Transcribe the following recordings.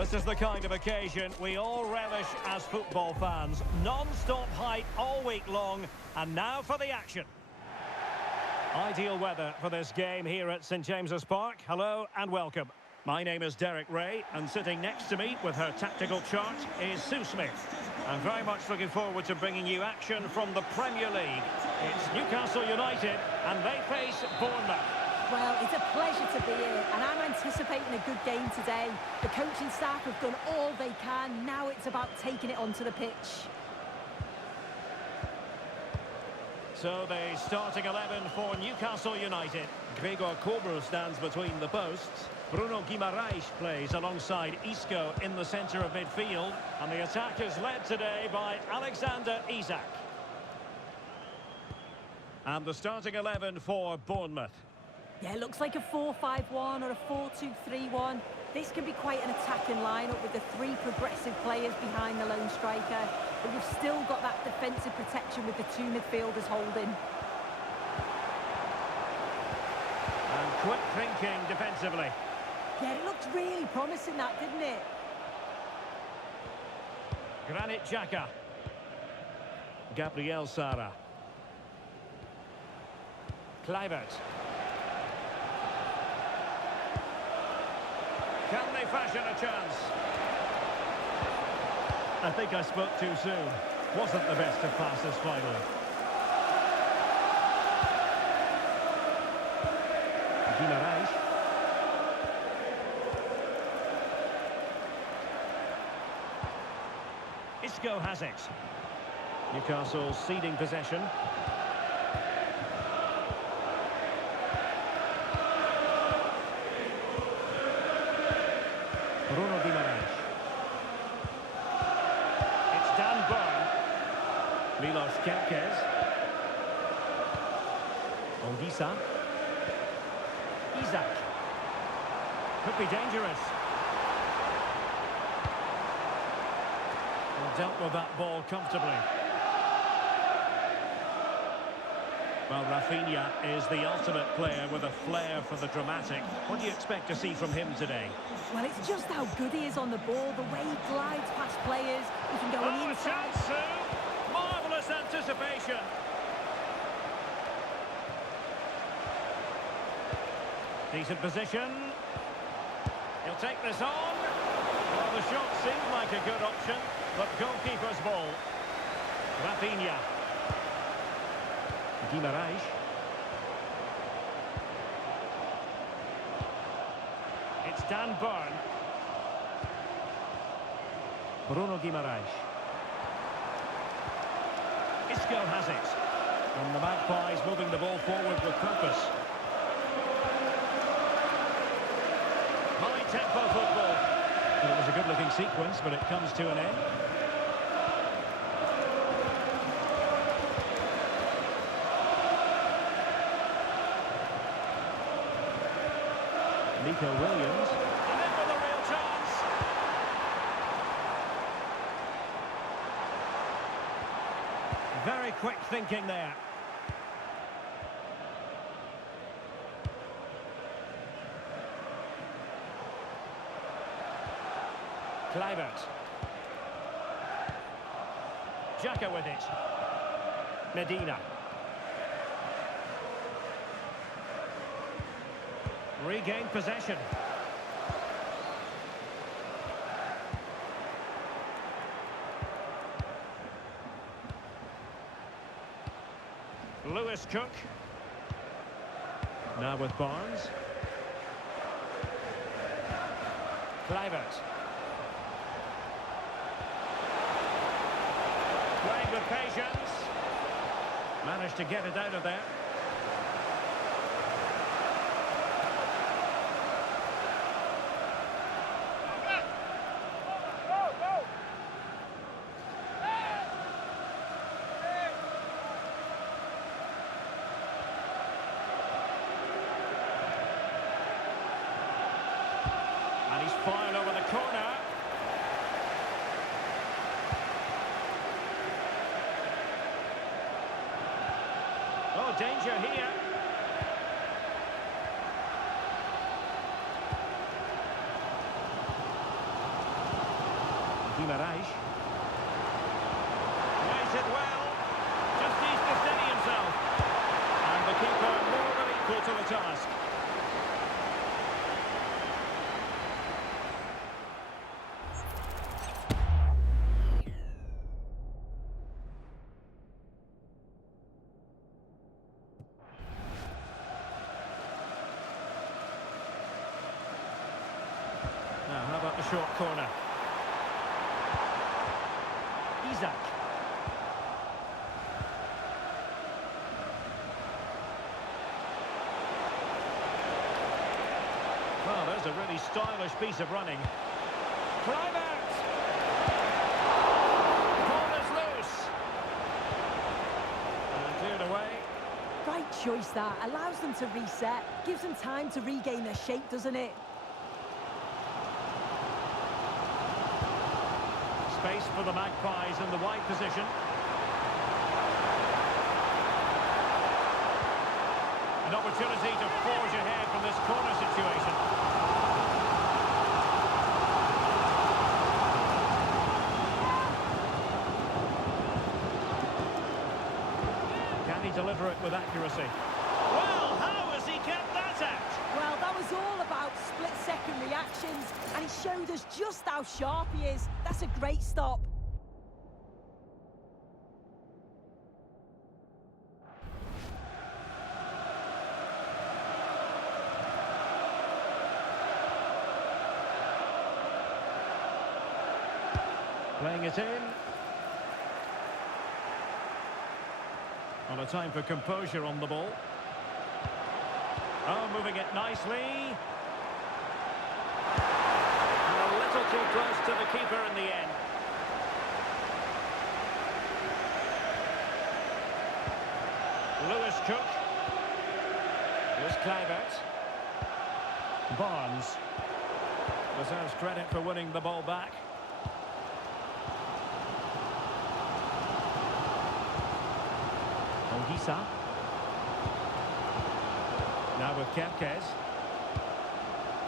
This is the kind of occasion we all relish as football fans. Non-stop hype all week long, and now for the action. Ideal weather for this game here at St James's Park. Hello and welcome. My name is Derek Ray, and sitting next to me with her tactical chart is Sue Smith. I'm very much looking forward to bringing you action from the Premier League. It's Newcastle United, and they face Bournemouth. Well, it's a pleasure to be here, and I'm anticipating a good game today. The coaching staff have done all they can. Now it's about taking it onto the pitch. So the starting 11 for Newcastle United. Gregor Kobel stands between the posts. Bruno Guimaraes plays alongside Isco in the centre of midfield. And the attack is led today by Alexander Isak. And the starting 11 for Bournemouth. Yeah, it looks like a 4-5-1 or a 4-2-3-1. This can be quite an attacking lineup with the three progressive players behind the lone striker. But you've still got that defensive protection with the two midfielders holding. And quick thinking defensively. Yeah, it looked really promising that, didn't it? Granit Xhaka. Gabriel Sara. Kluivert. Can they fashion a chance? I think I spoke too soon. Wasn't the best of passes finally. Guimaraes. Isco has it. Newcastle ceding possession. Bruno Guimaraes. It's Dan Burn. Milos Kerkez. Ondisa. Isak. Could be dangerous. And dealt with that ball comfortably. Well, Rafinha is the ultimate player with a flair for the dramatic. What do you expect to see from him today? Well, it's just how good he is on the ball, the way he glides past players. He can go on the inside. Chance, Sue. Marvellous anticipation. Decent position. He'll take this on. Well, the shot seemed like a good option, but goalkeeper's ball. Rafinha. Guimaraes. It's Dan Burn. Bruno Guimaraes. Isco has it. And the Magpies moving the ball forward with purpose. High tempo football. Well, it was a good looking sequence, but it comes to an end. Nico Williams. And in with a real chance. Very quick thinking there. Kluivert. Xhaka with it. Medina. Regained possession. Lewis Cook. Now with Barnes. Kluivert. Playing with patience. Managed to get it out of there. And he's fired over the corner. Oh, danger here. Guimaraes. Waited well. Just needs to steady himself. And the keeper more than equal to the task. Now, how about the short corner? Isaac. Well, there's a really stylish piece of running. Climb out! Ball is loose. And cleared away. Right choice that. Allows them to reset. Gives them time to regain their shape, doesn't it? Space for the Magpies in the wide position. An opportunity to forge ahead from this corner situation. Can he deliver it with accuracy? Well, how has he kept that out? Well, that was all about split-second reactions, and he showed us just how sharp he is. That's a great stop. Playing it in. On a time for composure on the ball. Oh, moving it nicely. And a little too close to the keeper in the end. Lewis Cook. Here's Kluivert. Barnes. Deserves credit for winning the ball back. Ongisa. Now with Kempkes.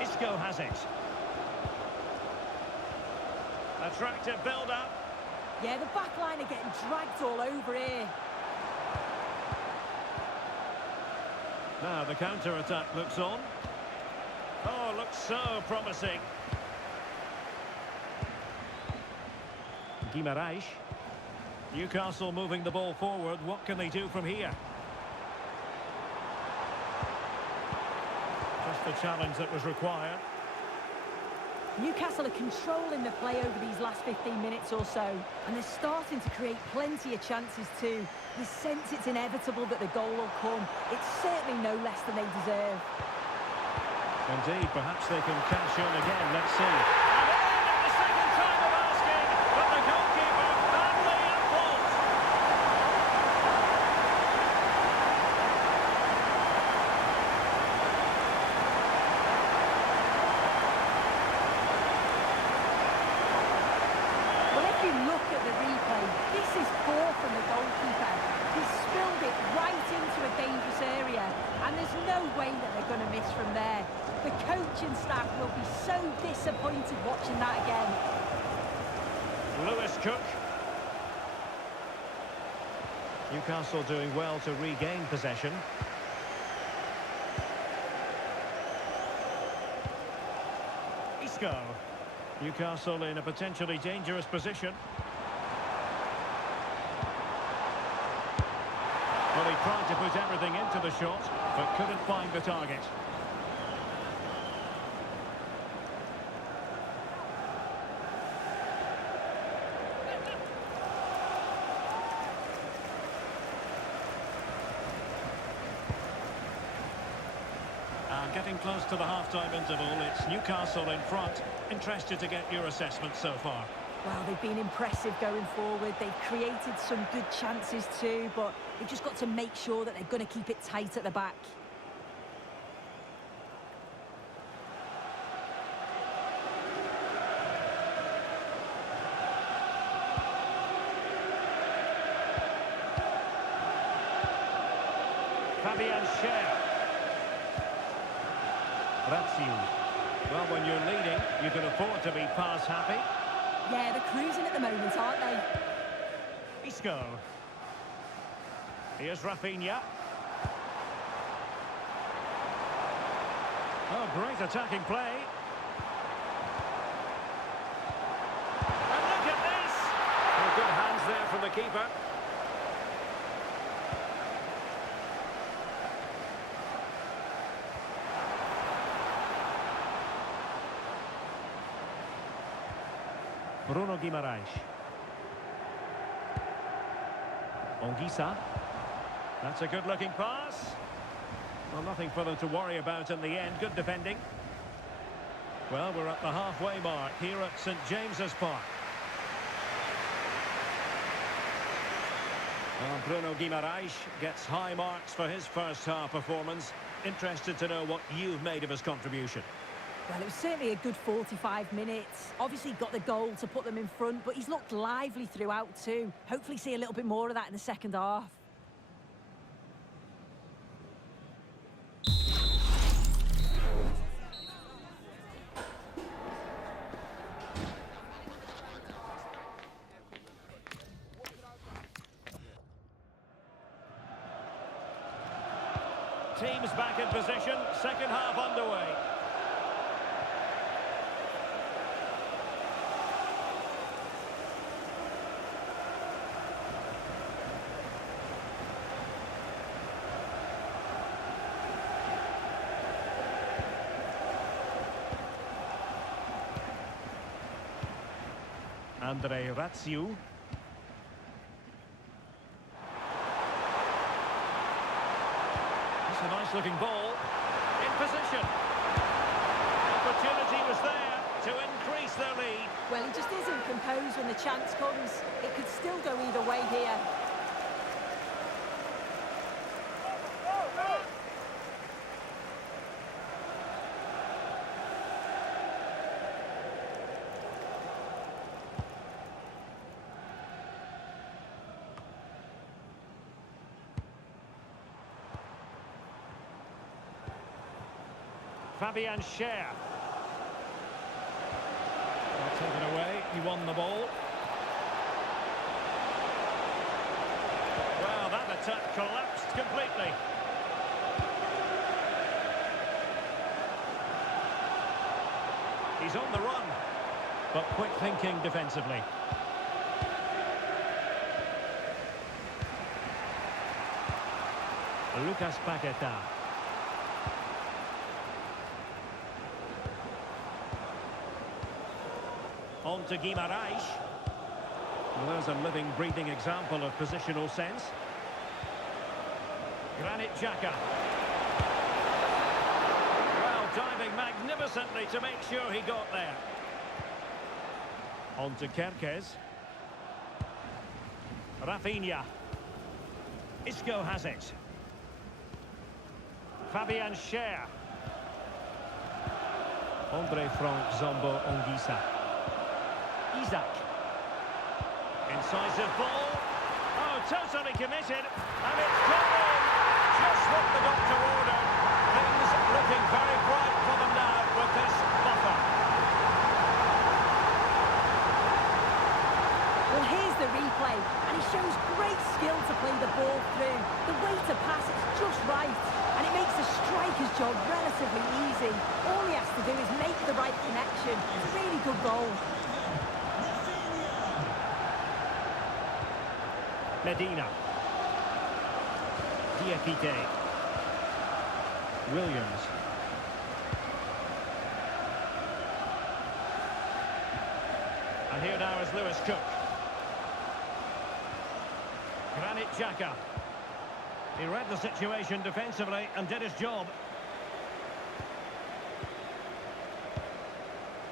Isco has it. Attractive build-up. Yeah, the back line are getting dragged all over here. Now the counter-attack looks on. Oh, looks so promising. Guimaraes. Newcastle moving the ball forward. What can they do from here? Just the challenge that was required. Newcastle are controlling the play over these last 15 minutes or so, and they're starting to create plenty of chances too. You sense it's inevitable that the goal will come. It's certainly no less than they deserve. Indeed, perhaps they can cash in again. Let's see. And in at the second time of asking, but the goalkeeper badly at fault. Well, if you look at the replay, this is poor from the goalkeeper. He's spilled it right into a dangerous area, and there's no way that they're going to miss from there. The coaching staff will be so disappointed watching that again. Lewis Cook. Newcastle doing well to regain possession. Isco. Newcastle in a potentially dangerous position. Well, he tried to put everything into the shot, but couldn't find the target. And getting close to the half-time interval, it's Newcastle in front. Interested to get your assessment so far. Well, they've been impressive going forward. They've created some good chances too, but they've just got to make sure that they're going to keep it tight at the back. Fabian Schär. Ratio. Well, when you're leading, you can afford to be pass happy. Yeah, they're cruising at the moment, aren't they? Isco. Here's Rafinha. Oh, great attacking play. And look at this! Oh, good hands there from the keeper. Bruno Guimaraes. Anguissa. That's a good-looking pass. Well, nothing for them to worry about in the end. Good defending. Well, we're at the halfway mark here at St James's Park. Well, Bruno Guimaraes gets high marks for his first half performance. Interested to know what you've made of his contribution. Well, it was certainly a good 45 minutes. Obviously got the goal to put them in front, but he's looked lively throughout too. Hopefully see a little bit more of that in the second half. Teams back in position, second half underway. Andre Ratsiu. A nice looking ball in position. Opportunity was there to increase their lead. Well, he just isn't composed when the chance comes. It could still go either way here. Fabian Schär. Taken away, he won the ball. Well, that attack collapsed completely. He's on the run, but quick thinking defensively. Lucas Paqueta. On to Guimaraes. Well, there's a living, breathing example of positional sense. Granit Xhaka. Well, diving magnificently to make sure he got there. On to Kerkez. Rafinha. Isco has it. Fabian Schär. Andre Frank Zombo Anguissa. Isaac. Incisive ball. Oh, totally committed. And it's gone in. Just what the doctor ordered. Things looking very bright for them now with this buffer. Well, here's the replay. And he shows great skill to play the ball through. The way to pass is just right. And it makes the striker's job relatively easy. All he has to do is make the right connection. It's a really good goal. Medina. Diakite. Williams. And here now is Lewis Cook. Granit Xhaka. He read the situation defensively and did his job.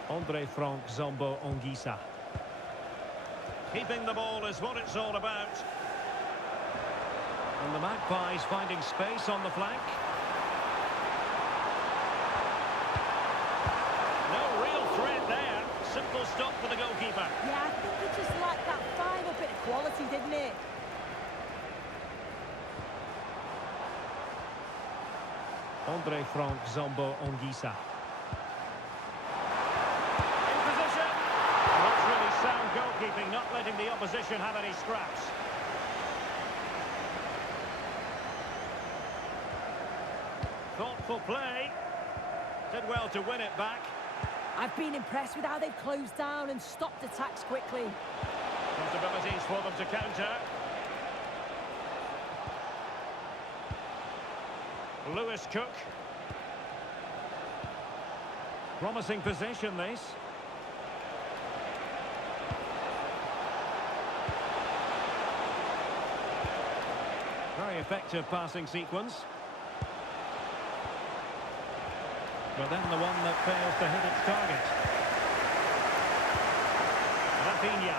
Andre Frank Zombo Anguissa. Keeping the ball is what it's all about. And the Magpies finding space on the flank. No real threat there. Simple stop for the goalkeeper. Yeah, I think he just lacked that final bit of quality, didn't it? Andre Frank Zombo Anguissa. In position. That's really opposition have any scraps. Thoughtful play. Did well to win it back. I've been impressed with how they've closed down and stopped attacks quickly. Possibilities for them to counter. Lewis Cook. Promising possession, this. Very effective passing sequence. But then the one that fails to hit its target. Rafinha.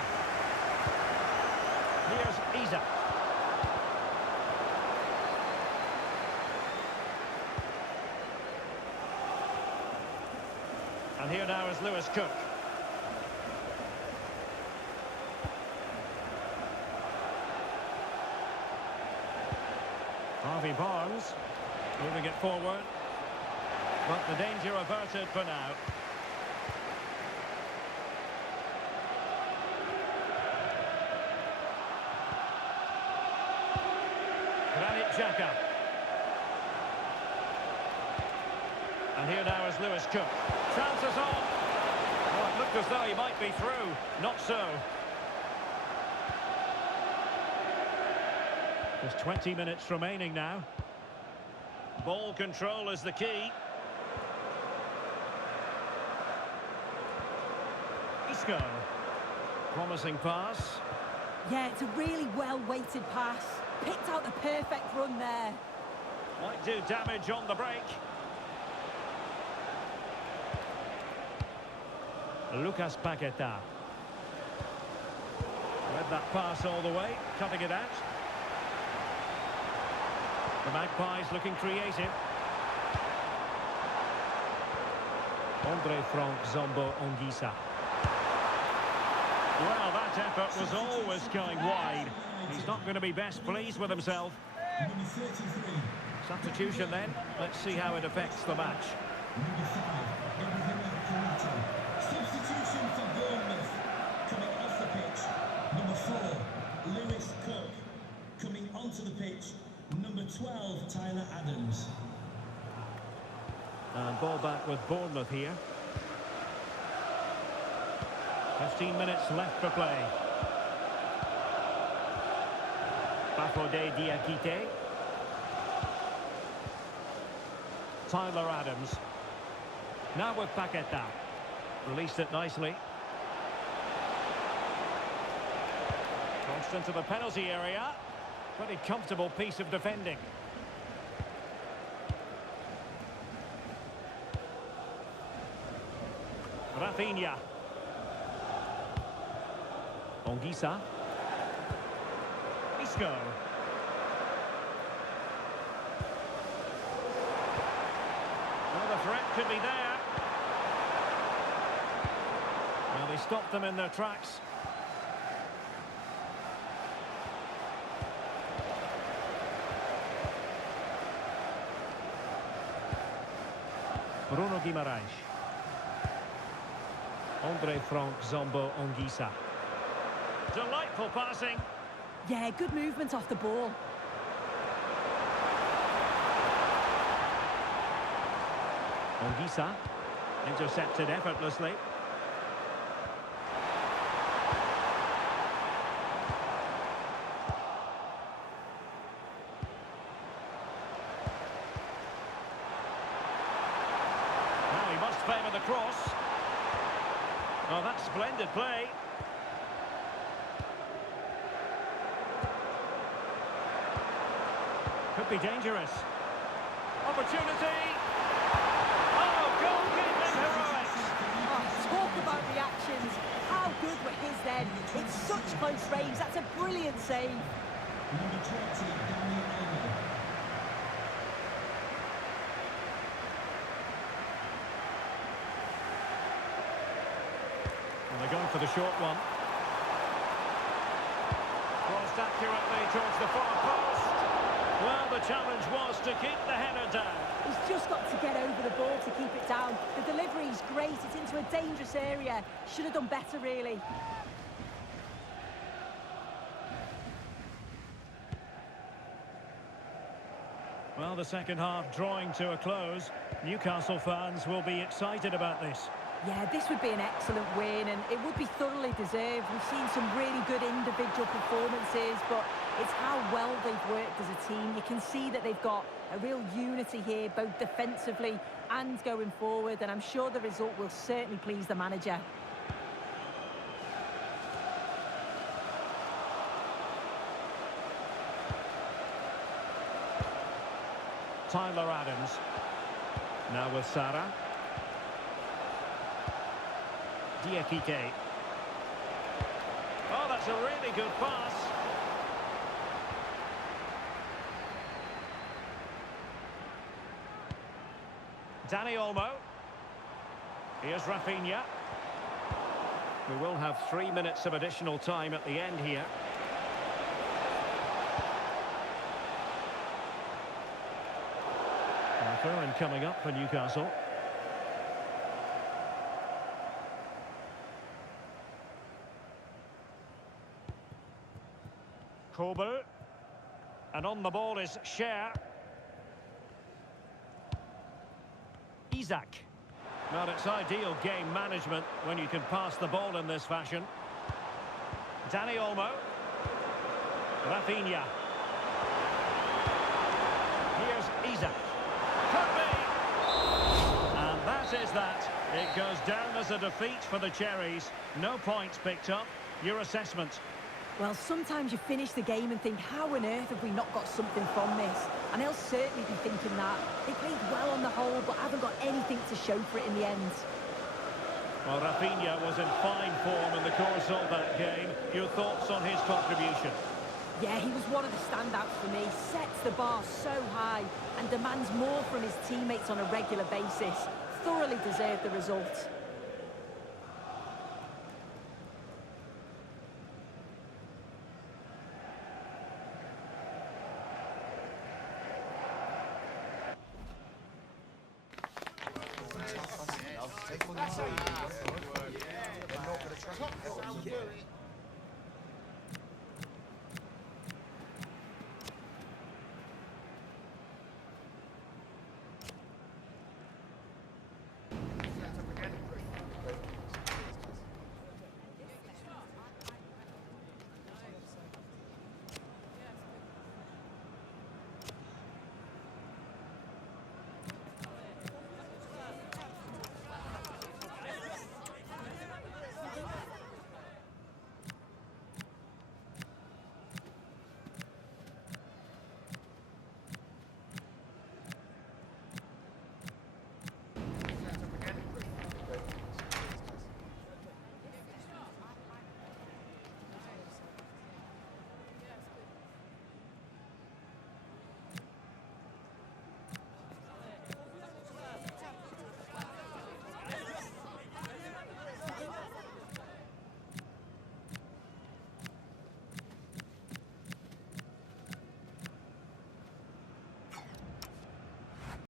Here's Isa. And here now is Lewis Cook. Harvey Barnes moving it forward. But the danger averted for now. Granit Xhaka. And here now is Lewis Cook. Chances on. Well, it looked as though he might be through. Not so. There's 20 minutes remaining now. Ball control is the key. Isco. Promising pass. Yeah, it's a really well-weighted pass. Picked out the perfect run there. Might do damage on the break. Lucas Paqueta. Read that pass all the way, cutting it out. The Magpies looking creative. Andre Frank Zombo Anguissa. Well, that effort was always going wide. He's not going to be best pleased with himself. Number 33. Substitution then. Let's see how it affects the match. Number 5, Ibrahima Konate. Substitution for Bournemouth. Coming off the pitch, number 4, Lewis Cook. Coming onto the pitch, number 12, Tyler Adams. And ball back with Bournemouth here. 15 minutes left for play. Bafode Diakite. Tyler Adams. Now with Paqueta. Released it nicely. Crossed into the penalty area. Pretty comfortable piece of defending. Rafinha. Anguissa. Isco. Well, the threat could be there. Well, they stopped them in their tracks. Bruno Guimaraes. Andre Frank Zombo Anguissa. Delightful passing. Yeah, good movement off the ball. Anguissa intercepted effortlessly. Now he must favour the cross. Oh, that's splendid play. Could be dangerous. Opportunity. Oh, goalkeeping heroics. Oh, talk about reactions. How good were his then? It's such close range. That's a brilliant save. Number 20, Danny Elmer. And they're going for the short one. Crossed accurately towards the far post. Well, the challenge was to keep the header down. He's just got to get over the ball to keep it down. The delivery's great. It's into a dangerous area. Should have done better, really. Well, the second half drawing to a close. Newcastle fans will be excited about this. Yeah, this would be an excellent win, and it would be thoroughly deserved. We've seen some really good individual performances, but it's how well they've worked as a team. You can see that they've got a real unity here, both defensively and going forward, and I'm sure the result will certainly please the manager. Tyler Adams. Now with Sarah. Diakite. Oh, that's a really good pass. Dani Olmo. Here's Rafinha. We will have 3 minutes of additional time at the end here. And coming up for Newcastle. Kobe. And on the ball is Scher. Isak. Well, it's ideal game management when you can pass the ball in this fashion. Dani Olmo. Rafinha. Here's Isak. Could be. And that is that. It goes down as a defeat for the Cherries. No points picked up. Your assessment? Well, sometimes you finish the game and think, how on earth have we not got something from this? And they'll certainly be thinking that. They played well on the whole, but haven't got anything to show for it in the end. Well, Rafinha was in fine form in the course of that game. Your thoughts on his contribution? Yeah, he was one of the standouts for me. Sets the bar so high and demands more from his teammates on a regular basis. Thoroughly deserved the result. They're not going to try.